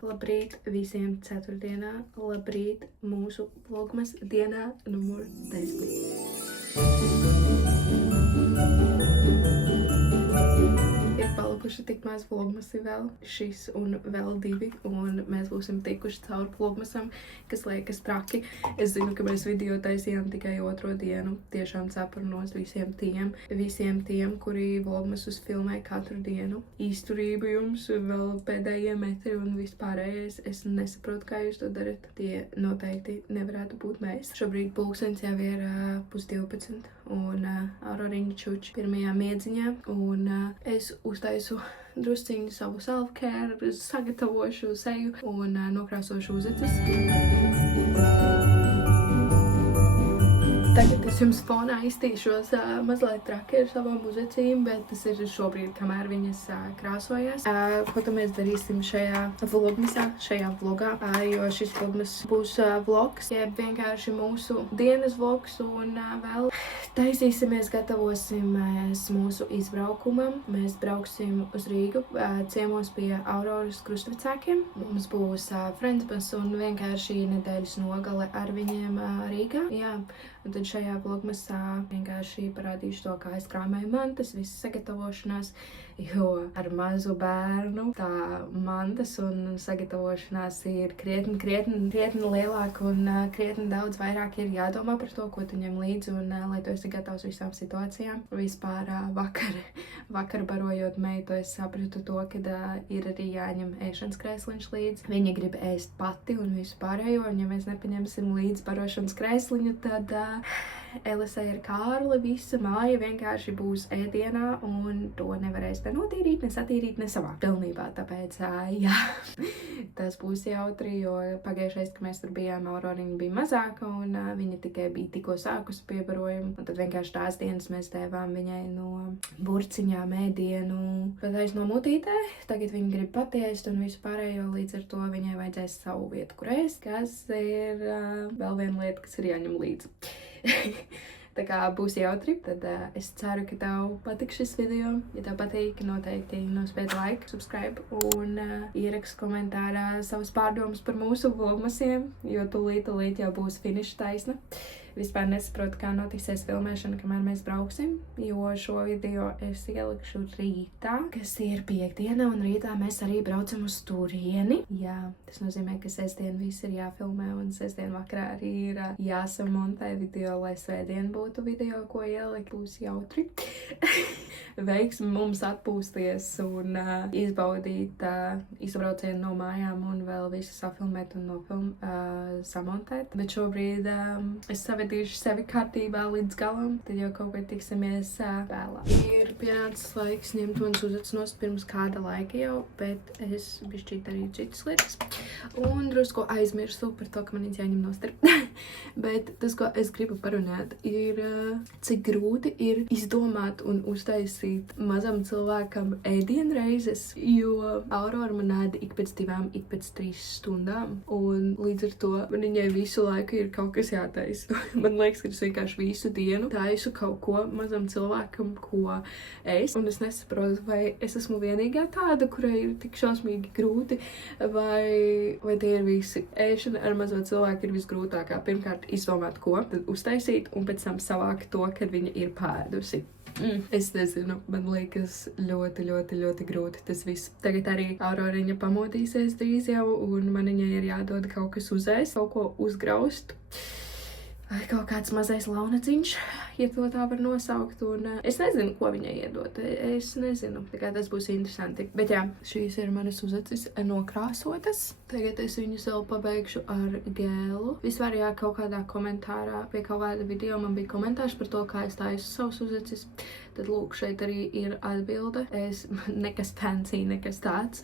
Labrīt visiem ceturtdienā, labrīt mūsu vlogmas dienā numur 10. Ir palikuši tik maz vlogmasi vēl, šis un vēl 2, un mēs būsim tikuši cauri vlogmasam, kas liekas traki. Es zinu, ka mēs video taisījām tikai 2. dienu, tiešām cepurnos visiem tiem, kuri vlogmasus filmē katru dienu. Izturību jums, vēl pēdējie metri un vispārējais. Es nesaprotu, kā jūs to darat. Tie noteikti nevarētu būt mēs. Šobrīd pulkstenis jau ir 11:30, un Auroriņa čuč pirmajā miedziņā, un es uztaisu drusciņu savu self-care, sagatavošu seju un nokrāsošu uzacis. Tagad es jums fonā iztīšos mazliet traki ar savām uzacīm, bet tas ir šobrīd, kamēr viņas krāsojas. Ko tad mēs darīsim šajā vlogā, jo šis vlogmas būs vlogs, jeb vienkārši mūsu dienas vlogs, un vēl taisīsimies, gatavosimies mūsu izbraukumam. Mēs brauksim uz Rīgu, ciemos pie Auroras krustvecākiem. Mums būs friendsbus un vienkārši nedēļas nogale ar viņiem Rīgā. Jā. Un tad šajā vlogmasā vienkārši parādīšu to, kā es krāmēju mantas, visas sagatavošanās, jo ar mazu bērnu tā mantas un sagatavošanās ir krietni lielāka un krietni daudz vairāk ir jādomā par to, ko tu ņem līdzi un lai tu esi gatavs visām situācijām. Vispār vakar barojot meitu, es sapratu to, ka ir arī jāņem ēšanas krēsliņš līdzi. Viņa grib ēst pati un visu pārējo, un ja mēs nepaņemsim līdzi barošanas krēsliņu, tad Elisai ar Kārli visa māja vienkārši būs ēdienā, un to nevarēs ne notīrīt, ne satīrīt, ne savākt pilnībā. Tāpēc, jā, tas būs jautri, jo pagājušais, kad mēs tur bijām, Auroriņa bija mazāka, un viņa tikai bija tikko sākusi piebarojumu. Un tad vienkārši tās dienas mēs devām viņai no burciņām ēdienu, patreiz no mutītē. Tagad viņa grib patiest un visu pārējo, līdz ar to viņai vajadzēs savu vietu, kur ēst, kas ir vēl viena lieta, kas ir jāņem līdzi. Tā kā būs jautri, tad es ceru, ka tev patiks šis video. Ja tev patīk, noteikti nospied like, subscribe un ierakst komentārā savas pārdomas par mūsu vlogmasiem, jo tūlīt jau būs finiša taisna. Vispār nesaprotu, kā notiksies filmēšana, kamēr mēs brauksim, jo šo video es ielikšu rītā, kas ir piekdiena, un rītā mēs arī braucam uz turieni. Jā, tas nozīmē, ka sestdien viss ir jāfilmē, un sestdien vakarā arī ir jāsamontē video, lai svētdien būtu video, ko ielikt. Būs jautri. Veiksim mums atpūsties un izbaudīt izbraucienu no mājām un vēl visu safilmēt un samontēt. Bet šobrīd es savedīšu sevi kārtībā līdz galam, tad jau kaut kā tiksimies vēlāk. Ir pienācis laiks ņemt manas uzacis nost pirms kāda laika jau, bet es bišķīt arī citas lietas. Un drusku aizmirstu par to, ka man jāņem nost ir. Bet tas, ko es gribu parunāt, ir cik grūti ir izdomāt un uztaisīt mazam cilvēkam ēdienreizes, jo Aurora man ēda ik pēc 2, ik pēc 3 stundām, un līdz ar to man viņai visu laiku ir kaut kas jātaisa. Man liekas, ka es vienkārši visu dienu taisu kaut ko mazam cilvēkam, ko es, un es nesaprotu, vai es esmu vienīgā tāda, kurai ir tik šausmīgi grūti, vai tie ir visi. Ēšana ar mazo cilvēku ir visgrūtākā. Pirmkārt, izdomāt ko, tad uztaisīt, un pēc tam savākt to, kad viņa ir pēdusi. Es nezinu, man liekas ļoti grūti tas viss. Tagad arī Auroriņa pamodīsies drīz jau, un man viņai ir jādod kaut kas uzēst, kaut ko uzgraust. Kaut kāds mazais launaciņš, ja to tā var nosaukt, un es nezinu, ko viņai iedot. Es nezinu, tā kā tas būs interesanti. Bet jā, šīs ir manas uzacis nokrāsotas. Tagad es viņus vēl pabeigšu ar gēlu. Vispār, jā, kaut kādā komentārā, pie kaut kāda video man bija komentārs par to, kā es taisu savus uzacis. Tad lūk, šeit arī ir atbilde. Es nekas fancy, nekas tāds.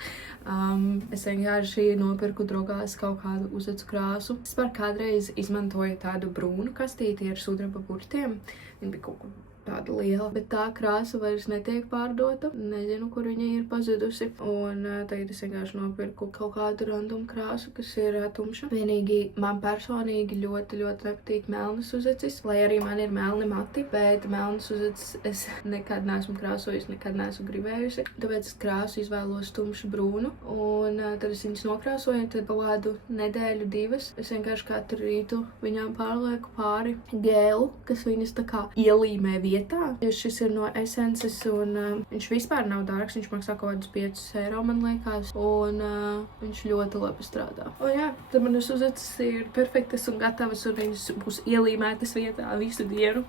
Es vienkārši nopirku drogās kaut kādu uzacu krāsu. Es par kādreiz izmantoju tādu brūnu kastīti ar sudraba burtiem. Viņa bija kaut tāda liela, bet tā krāsa vairs netiek pārdota. Nezinu, kur viņa ir pazudusi. Un tagad es vienkārši nopirku kaut kādu random krāsu, kas ir tumša. Vienīgi man personīgi ļoti nepatīk melnas uzacis, lai arī man ir melni mati, bet melnas uzacis es nekad neesmu krāsojusi, nekad neesmu gribējusi. Tāpēc es krāsu izvēlos tumšu brūnu, un tad es viņas nokrāsoju, tad kaut kādu nedēļu, 2. Es vienkārši katru rītu viņām pārlieku pāri gēlu, kas viņas tā kā ielīmē vietā. Šis ir no Essences, un viņš vispār nav dārgs, viņš maksā kaut kādus 5 eiro, man liekas, un viņš ļoti labi strādā. Un jā, tad manas uzacis ir perfektas un gatavas, un viņas būs ielīmētas vietā visu dienu.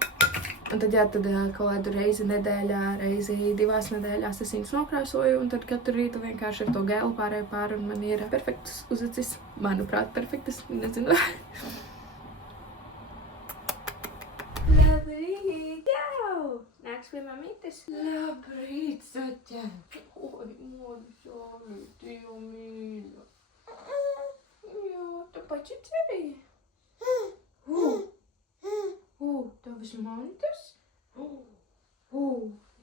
Un tad jā, tad kaut kādu reizi nedēļā, reizi 2 nedēļās es viņas nokrāsoju, un tad katru rītu vienkārši ar to gēlu pārēju pāri, un man ir perfektas uzacis. Manuprāt, perfektas, nezinu. Labrīt, jau! Nāks pie mamītes? Labrīt, saķē! Oi, modu saulīti, jau mīļa. Jā, tu pači cerēji? Tavas mantas?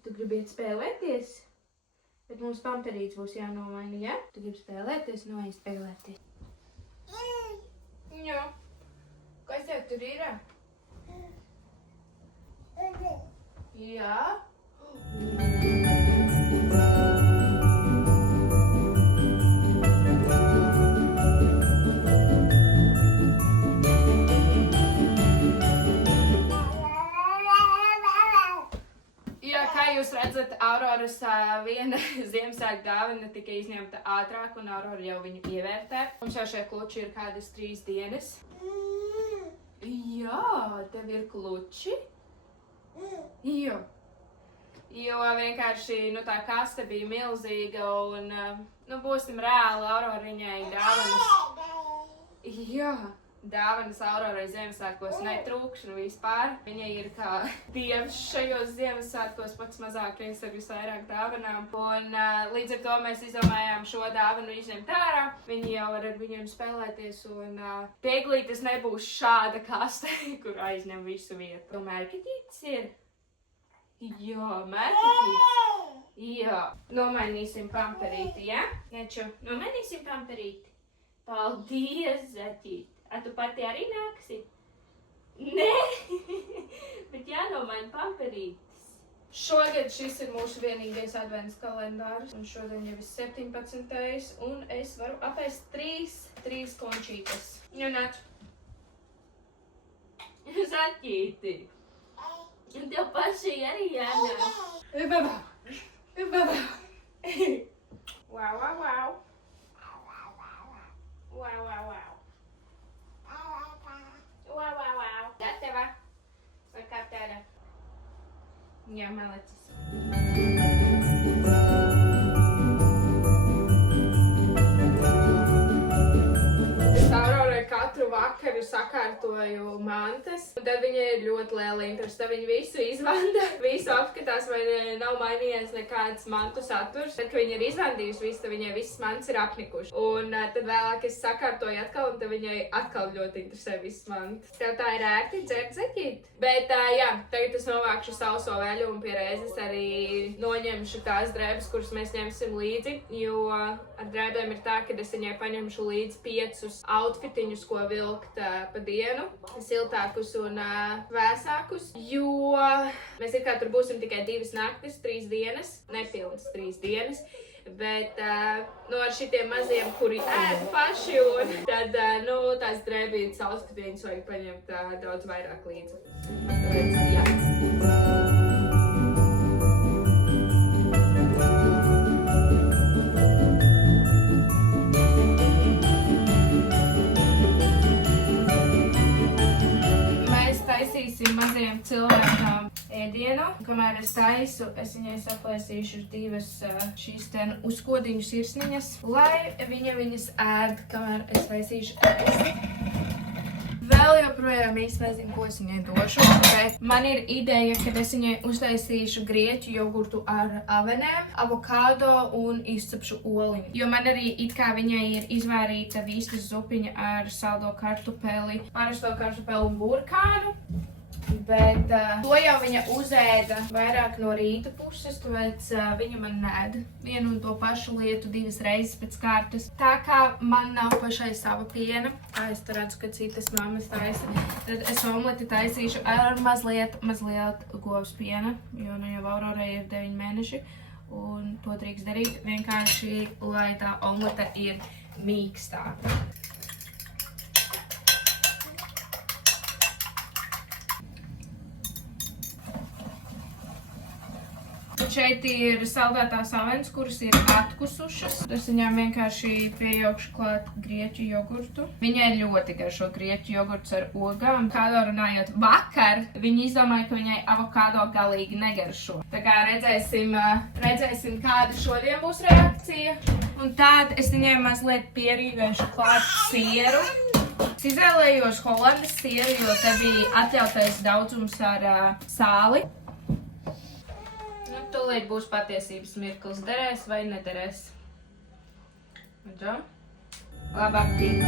Tu gribi iet spēlēties? Bet mums pamperīts būs jānomaina, ja? Tu gribi spēlēties? Nu, ej spēlēties. Jā. Kas tev tur ir? Jā. Jā, kā jūs redzat, Auroras viena Ziemassvētku dāvana tika izņemta ātrāk, un Aurora jau viņu ievērtē. Mums jau šie kluči ir kādas 3 dienas. Jā, tev ir kluči? Jo vienkārši, tā kaste bija milzīga un, būsim reāli, Aurora viņai dāvanas Aurorai Ziemassvētkos netrūkš un vispār. Viņai ir kā dievs šajos Ziemassvētkos, pats mazākais ar visvairāk dāvanām. Un līdz ar to mēs izdomājām šo dāvanu izņemt ārā. Viņi jau var ar viņiem spēlēties un pieglītes nebūs šāda kaste, kur aizņem visu vietu. Mērķetītis ir? Jā, mērķetītis. Jā. Nomainīsim pamperīti, ja? Neču, nomainīsim pamperīti. Paldies, Zaķīt. A tu pati arī nāksi? Nē, bet jānomaina pamperītis. Šogad šis ir mūsu vienīgais advents kalendārs, un šodien jau ir 17. un es varu apēst 3 končītes. Nāc. Zaķīti. Un tev pašai arī jānāk. Wow. Gatava? Vai kāptēra? Jā, malacis. Aurorai katru vakaru sakārtoju mantas, un tad viņai ir ļoti liela interese. Tad viņa visu izvanda, visu apskatās, vai nav mainījies nekāds mantu saturs. Tad, kad viņa ir izvandījusi visu, tad viņai visas mantas ir apnikuši. Un tad vēlāk es sakārtoju atkal, un tad viņai atkal ļoti interesē visas mantas. Tev tā ir ērti dzert, Zaķīt? Bet jā, tagad es novākšu sauso veļu un pie reizes arī noņemšu tās drēbes, kuras mēs ņemsim līdzi, jo ar drēbēm ir tā, ka es viņai paņemšu līdzi 5 outfitiņus, ko vilkt pa dienu, siltākus un vēsākus, jo mēs ir kā tur būsim tikai 2 naktis, 3 dienas, nepilnas 3 dienas, bet ar šitiem maziem, kuri ēd paši, un tad, tās drēbītas outfitiņus vajag paņemt daudz vairāk līdzi. Tāpēc, jā. Taisīsim maziem cilvēkām ēdienu. Kamēr es taisu, es viņai saplēsīšu 2 šīs uzkodiņu sirsniņas, lai viņas ēd, kamēr es taisīšu ēst. Vēl joprojām īsti nezinu, ko es viņai došu, bet man ir ideja, ka es viņai uztaisīšu grieķu jogurtu ar avenēm, avokādo un izcepšu oliņu. Jo man arī it kā viņai ir izvārīta vīstas zupiņa ar saldo kartupeli, parasto kartupeli un burkānu. Bet to jau viņa uzēda vairāk no rīta puses, tāpēc viņa man nēda vienu un to pašu lietu 2 reizes pēc kārtas. Tā kā man nav pašai sava piena, es te redzu, ka citas mammas taisa, tad es omleti taisīšu ar mazliet govs piena, jo nu jau Aurorai ir 9 mēneši, un to drīkst darīt vienkārši, lai tā omlete ir mīkstāka. Šeit ir saldētās avens, kuras ir atkusušas. Es viņām vienkārši piejaukšu klāt grieķu jogurtu. Viņai ļoti garšo grieķu jogurts ar ogām. Kādā runājot vakar, viņi izdomāja, ka viņai avokādo galīgi negaršo. Tā kā redzēsim, kāda šodien būs reakcija. Un tād es viņai mazliet pierīvēšu klāt sieru. Es izvēlējos Holandas sieru, jo te bija atļautais daudzums ar sāli. Tūlīt būs patiesības mirklis, derēs vai nederēs. Redžam? Labāk tīk.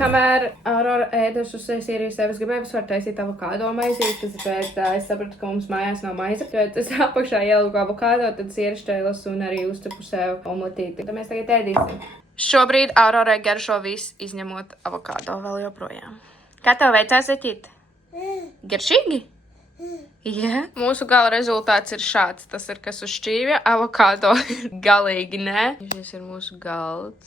Kamēr Aurora ēdas uz sērijas sev, es gribēju vispār taisīt avokādo maizītes, bet es sapratu, ka mums mājās nav maize. Tad es apakšā ieliku avokādo, tad sierišķēlas un arī uzcepu sev omletīti. Tad mēs tagad ēdīsim. Šobrīd Aurorai garšo viss, izņemot avokādo vēl joprojām. Kā tev veicās, Eķīt? Garšīgi? Jā. Mūsu gala rezultāts ir šāds. Tas ir kas uz šķīvja, avokādo galīgi nē. Šis ir mūsu galds.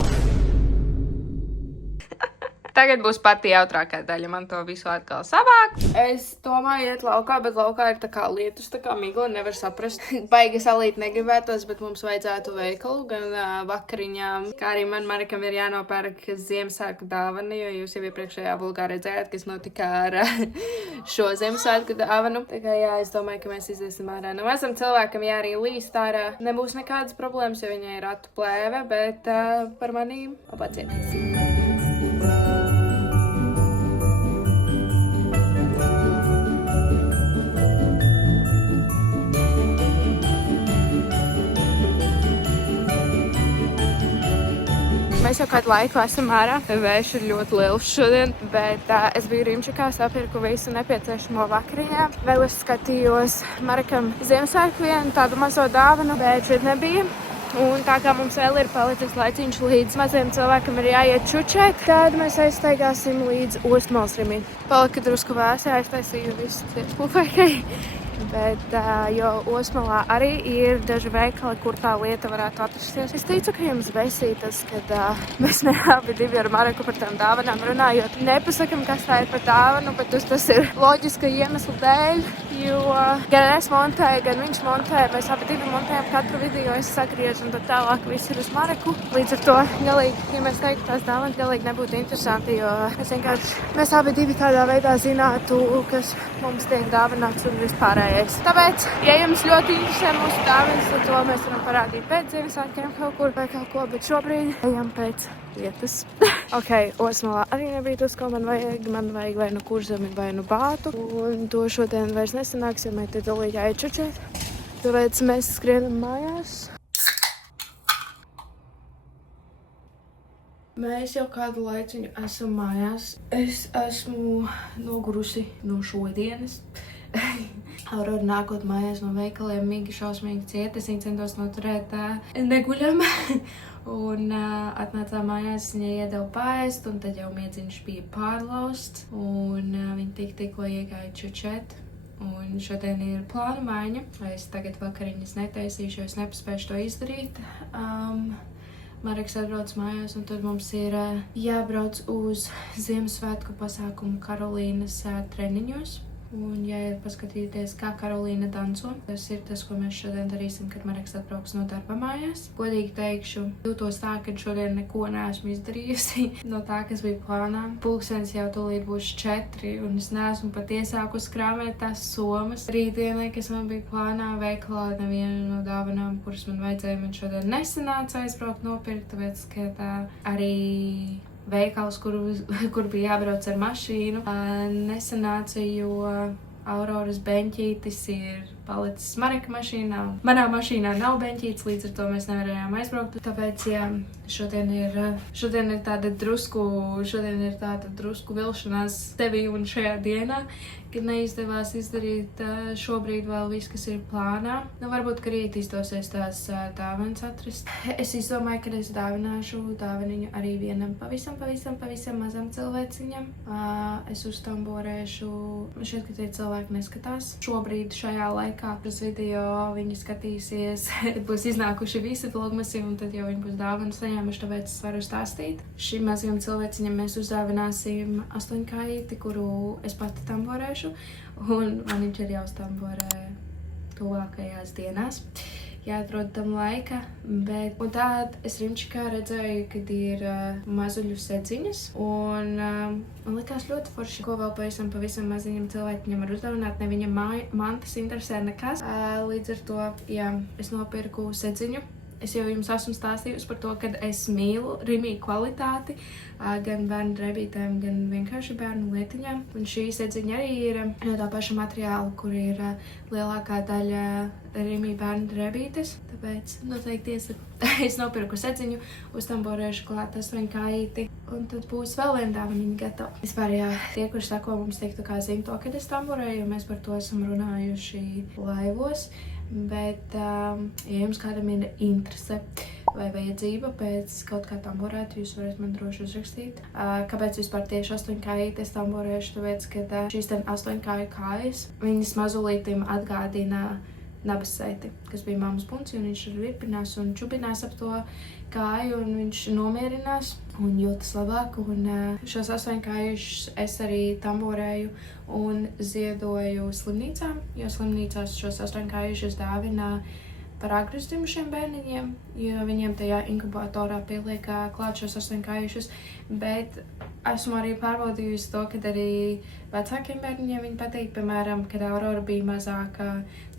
Tagad būs pati jautrākā daļa, man to visu atkal savākt. Es domāju iet laukā, bet laukā ir tā kā lietus, tā kā migla, nevar saprast. Baigi salīt negribētos, bet mums vajadzētu veikalu, gan vakariņām, kā arī man Marekam ir jānopērk Ziemassvētku dāvana, jo jūs jau iepriekšējā vlogā redzējāt, kas notika ar šo Ziemassvētku dāvanu. Tā kā jā, es domāju, ka mēs iziesim ārā. Nu, mazam cilvēkam arī līst ārā. Nebūs nekādas problēmas, jo viņai ir ratu plēve, bet par manīm pacietīsim. Mēs jau kādu laiku esam ārā. Vējš ir ļoti liels šodien, bet es biju Rimčikā, sapirku visu nepieciešamo vakariņām. Vēl es skatījos Marekam Ziemassvētku vienu tādu mazo dāvanu, bet šeit nebija. Un tā kā mums vēl ir palicis laiciņš līdz maziem cilvēkam ir jāiet čučēt, tad mēs aizstaigāsim līdz Ostmalsrimī. Palika drusku vēsā, aiztaisīju visu pufaikai. Bet, jo Ostmalā arī ir daži veikali, kur tā lieta varētu atrasties. Es teicu, ka jums besītas, kad mēs abi divi ar Mareku par tām dāvanām runājot. Nepasakam, kas tā ir par dāvanu, bet tas ir loģiska iemesla dēļ, jo gan es montēju, gan viņš montēja. Mēs abi divi montējam katru video, es sagriežu, un tad tālāk viss ir uz Mareku. Līdz ar to galīgi, ja mēs teiktu, tās dāvanas galīgi nebūtu interesanti, jo mēs abi divi tādā veidā zinātu, kas mums tiek dāvināts un vispārējais. Tāpēc, ja jums ļoti interesē mūsu dāvanas, tad to mēs varam parādīt pēc Ziemassvētkiem kaut kur vai kaut ko, bet šobrīd ejam pēc vietas. Ok, Ostmalā arī nebija tas, ko man vajag. Man vajag vai nu kurzemi, vai nu bātu. Un to šodien vairs nesanāks, jo mēs te dalīgi jāiečučēt. Tāpēc mēs skrienam mājās. Mēs jau kādu laiciņu esam mājās. Es esmu nogurusi no šodienas. Aurora nākot mājās no veikaliem, mīgi šausmīgi ciet. Es viņu centos noturēt neguļam. Un atnācām mājās, viņa iedeva paēst, un tad jau miedziņš bija pārlausts. Un viņa tikko iegāja čučēt. Un šodien ir plāna maiņa. Es tagad vakariņas netaisīšu, jo es nepaspēšu to izdarīt. Mareks atbrauc mājās, un tad mums ir jābrauc uz Ziemassvētku pasākumu Karolīnas treniņos. Un, ja ir paskatīties, kā Karolīna danco, tas ir tas, ko mēs šodien darīsim, kad Mareks atbrauks no darba mājās. Godīgi teikšu, jūtos tā, ka šodien neko neesmu izdarījusi no tā, kas bija plānā. Pulkstenis jau tūlīt būs 4, un es neesmu pat iesākusi krāmēt tās somas. Rītdienai, kas man bija plānā, veikalā neviena no dāvanām, kuras man vajadzēja, man šodien nesanāca aizbraukt nopirkt, tāpēc, ka tā arī veikals, kur bija jābrauc ar mašīnu, nesanāca, jo Auroras beņķītis ir palicis Mareka mašīnā. Manā mašīnā nav beņķītis, līdz ar to mēs nevarējām aizbraukt. Tāpēc, jā, šodien ir tāda drusku vilšanās tevi un šajā dienā, kad neizdevās izdarīt šobrīd vēl viss, kas ir plānā. Nu, varbūt, ka rīt izdosies tās dāvanas atrast. Es izdomāju, ka es dāvināšu dāvaniņu arī vienam pavisam mazam cilvēciņam. Es uztamborēšu, šķiet, ka tie cilvēki neskatās. Šobrīd šajā laikā pēc video viņi skatīsies, būs iznākuši visi vlogmasi, un tad jau viņi būs dāvanu saņēmuši, tāpēc es varu stāstīt. Šim mazajam cilvēciņam mēs uzdāvināsim 8-kājīti, kuru es pati tamborēšu, un man viņš ir jāuztamborē tuvākajās dienās. Jāatrod tam laika, bet un tād es Rimčikā redzēju, kad ir mazuļu sedziņas, un man likās ļoti forši, ko vēl pavisam maziņam cilvēkiem var uzdāvināt, ne viņa mantas interesē nekas. Līdz ar to, jā, es nopirku sedziņu. Es jau jums esmu stāstījusi par to, ka es mīlu Rimī kvalitāti, gan bērnu drēbītēm, gan vienkārši bērnu lietiņām. Un šī sedziņa arī ir no tā paša materiāla, kur ir lielākā daļa Rimī bērnu drēbītes. Tāpēc noteikti es nopirku sedziņu, uztamborēšu klāt 8-kājīti, un tad būs vēl viena dāvaniņa gatava. Vispār, jā, tie, kurš sako, mums teiktu, kā zina to, kad es tamborēju, jo mēs par to esam runājuši laivos. Bet, ja jums kādam ir interese vai vajadzība pēc kaut kā tamborēt, jūs varat man droši uzrakstīt. Kāpēc vispār tieši 8-kājīti es tamborēšu? Tāpēc, ka šīs 8-kāju kājas, viņas mazulītim atgādina nabassaiti, kas bija mammas punci, un viņš arī virpinās un čubinās ap to kāju, un viņš nomierinās un jūtas labāk. Un šos 8-kājušus es arī tamborēju un ziedoju slimnīcām, jo slimnīcās šos 8-kājušus dāvina par agrus dzimušiem bērniņiem, jo viņiem tajā inkubatorā pieliek klāt šos 8-kājušus, bet esmu arī pārbaudījusi to, kad arī vecākiem bērniņiem viņi patīk, piemēram, kad Aurora bija mazāka,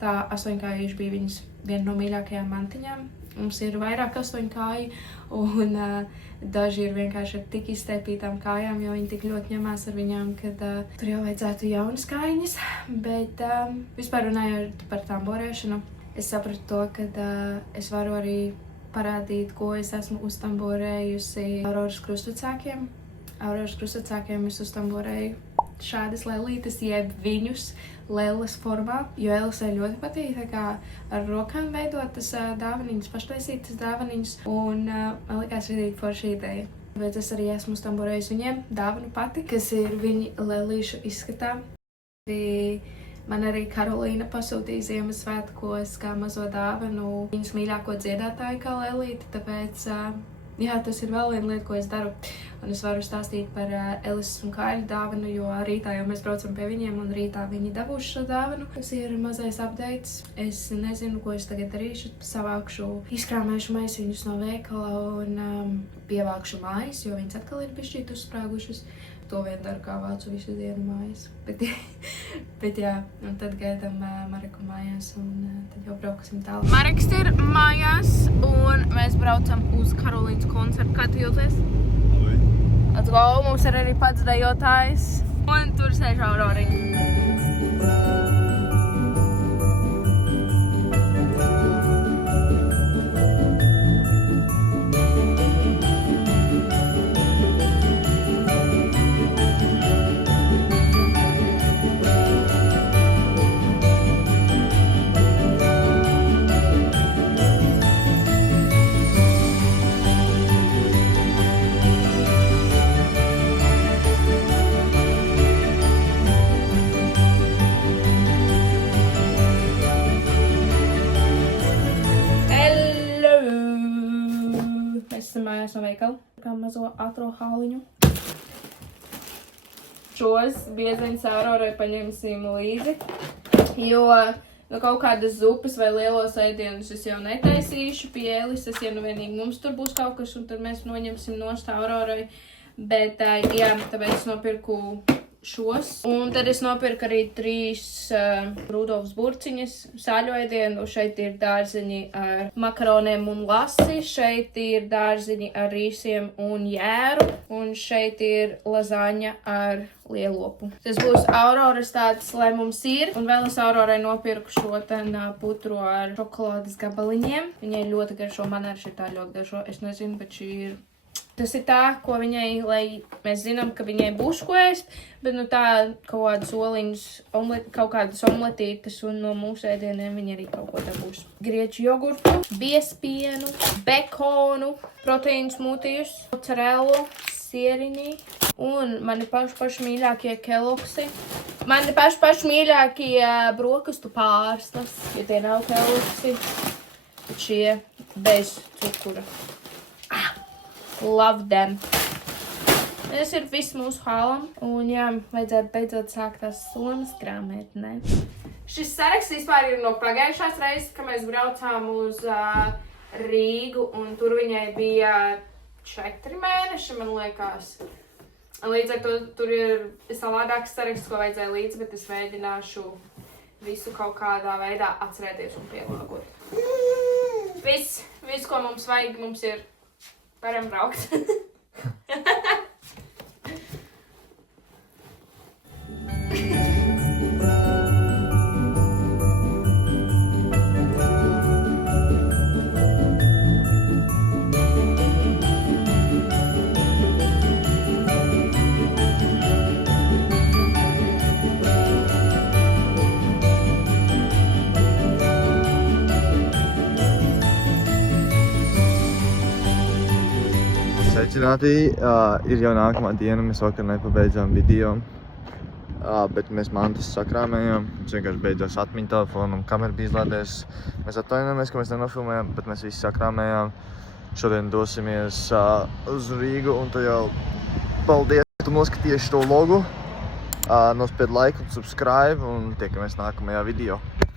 tā 8-kājuši bija viņas viena no mīļākajām mantiņām. Mums ir vairāk 8-kāju, un daži ir vienkārši ar tik izstēpītām kājām, jo viņi tik ļoti ņemās ar viņām, kad tur jau vajadzētu jaunas kājiņas, bet vispār runājot par tamborēšanu, es sapratu to, ka es varu arī parādīt, ko es esmu uztamborējusi Auroras krustvecākiem. Auroras krustvecākiem es uztamborēju šādas lelītes, jeb viņus lelles formā, jo Elisai ļoti patīk tā kā ar rokām veidotas dāvaniņas, paštaisītas dāvaniņas, un man likās rītīgi forša ideja. Tāpēc es arī esmu uztamborējusi viņiem dāvanu pati, kas ir viņi lelīšu izskatā. Man arī Karolīna pasūtīja Ziemassvētkos kā mazo dāvanu viņas mīļāko dziedātāju kā lelīti, tāpēc, jā, tas ir vēl viena lieta, ko es daru. Un es varu stāstīt par Elises un Kāļa dāvanu, jo rītā jau mēs braucam pie viņiem, un rītā viņi dabūšu šo dāvanu. Tas ir mazais updates. Es nezinu, ko es tagad darīšu. Izkrāmēšu maisiņus no veikala un pievākšu mājas, jo viņas atkal ir bišķīt uzsprāgušas. To vien daru, kā vācu visu dienu mājas. Bet jā, un tad gaidām Mareku mājās, un tad jau brauksim tālāk. Mareks ir mājās, un mēs braucam uz Karolīnas koncertu. Kā tu jūties? Let's go, mums ir arī pats dejotājs, un tur sēž Auroriņa. Mājās no veikala, kā mazo ātro hāliņu. Šos biezeņus Aurorai paņemsim līdzi, jo kaut kādas zupas vai lielos ēdienus es jau netaisīšu pie Elises, ja nu vienīgi mums tur būs kaut kas, un tad mēs noņemsim nost Aurorai. Bet, jā, tāpēc es nopirku šos. Un tad es nopirku arī 3 Rudolfs burciņas sāļoidienu. Šeit ir dārziņi ar makaroniem un lasi. Šeit ir dārziņi ar rīsiem un jēru. Un šeit ir lazaņa ar lielopu. Tas būs Auroras tāds, lai mums ir. Un vēl es Aurorai nopirku šo putru ar šokolādes gabaliņiem. Viņai ļoti garšo, man arī šī tā ļoti garšo. Es nezinu, bet šī ir... Tas ir tā, ko viņai, lai mēs zinām, ka viņai būs ko ēst, bet nu tā kaut kādas oliņas, kaut kādas omletītes un no mūsu ēdieniem viņa arī kaut ko dabūs. Grieķu jogurtu, biespienu, bekonu, proteīnu smūtijus, mozzarellu, sieriņi un mani paši mīļākie kelogsi. Mani paši mīļākie brokastu pārstas, ja tie nav kelogsi, bet šie bez cukura. Love them. Tas ir viss mūsu hālam. Un jā, vajadzētu beidzot sākt tās somas krāmēt, ne? Šis saraksts vispār ir no pagājušās reizes, kad mēs braucām uz Rīgu. Un tur viņai bija 4 mēneši, man liekas. Līdz ar to tur ir savādāks saraksts, ko vajadzēja līdzi, bet es mēģināšu visu kaut kādā veidā atcerēties un pielāgot. Viss, ko mums vajag, mums ir... Varam braukt. Sveicināti, ir jau nākamā diena, mēs vakar nepabeidzām video, bet mēs mantas sakrāmējām. Mums vienkārši beidzās atmiņa telefonu un kamera bija izlādēs. Mēs atvainojamies, ka mēs nenofilmējām, bet mēs visi sakrāmējām. Šodien dosimies uz Rīgu un tu jau paldies, ka tu noskaties šo vlogu. Nospied like un subscribe un tiekamies nākamajā video.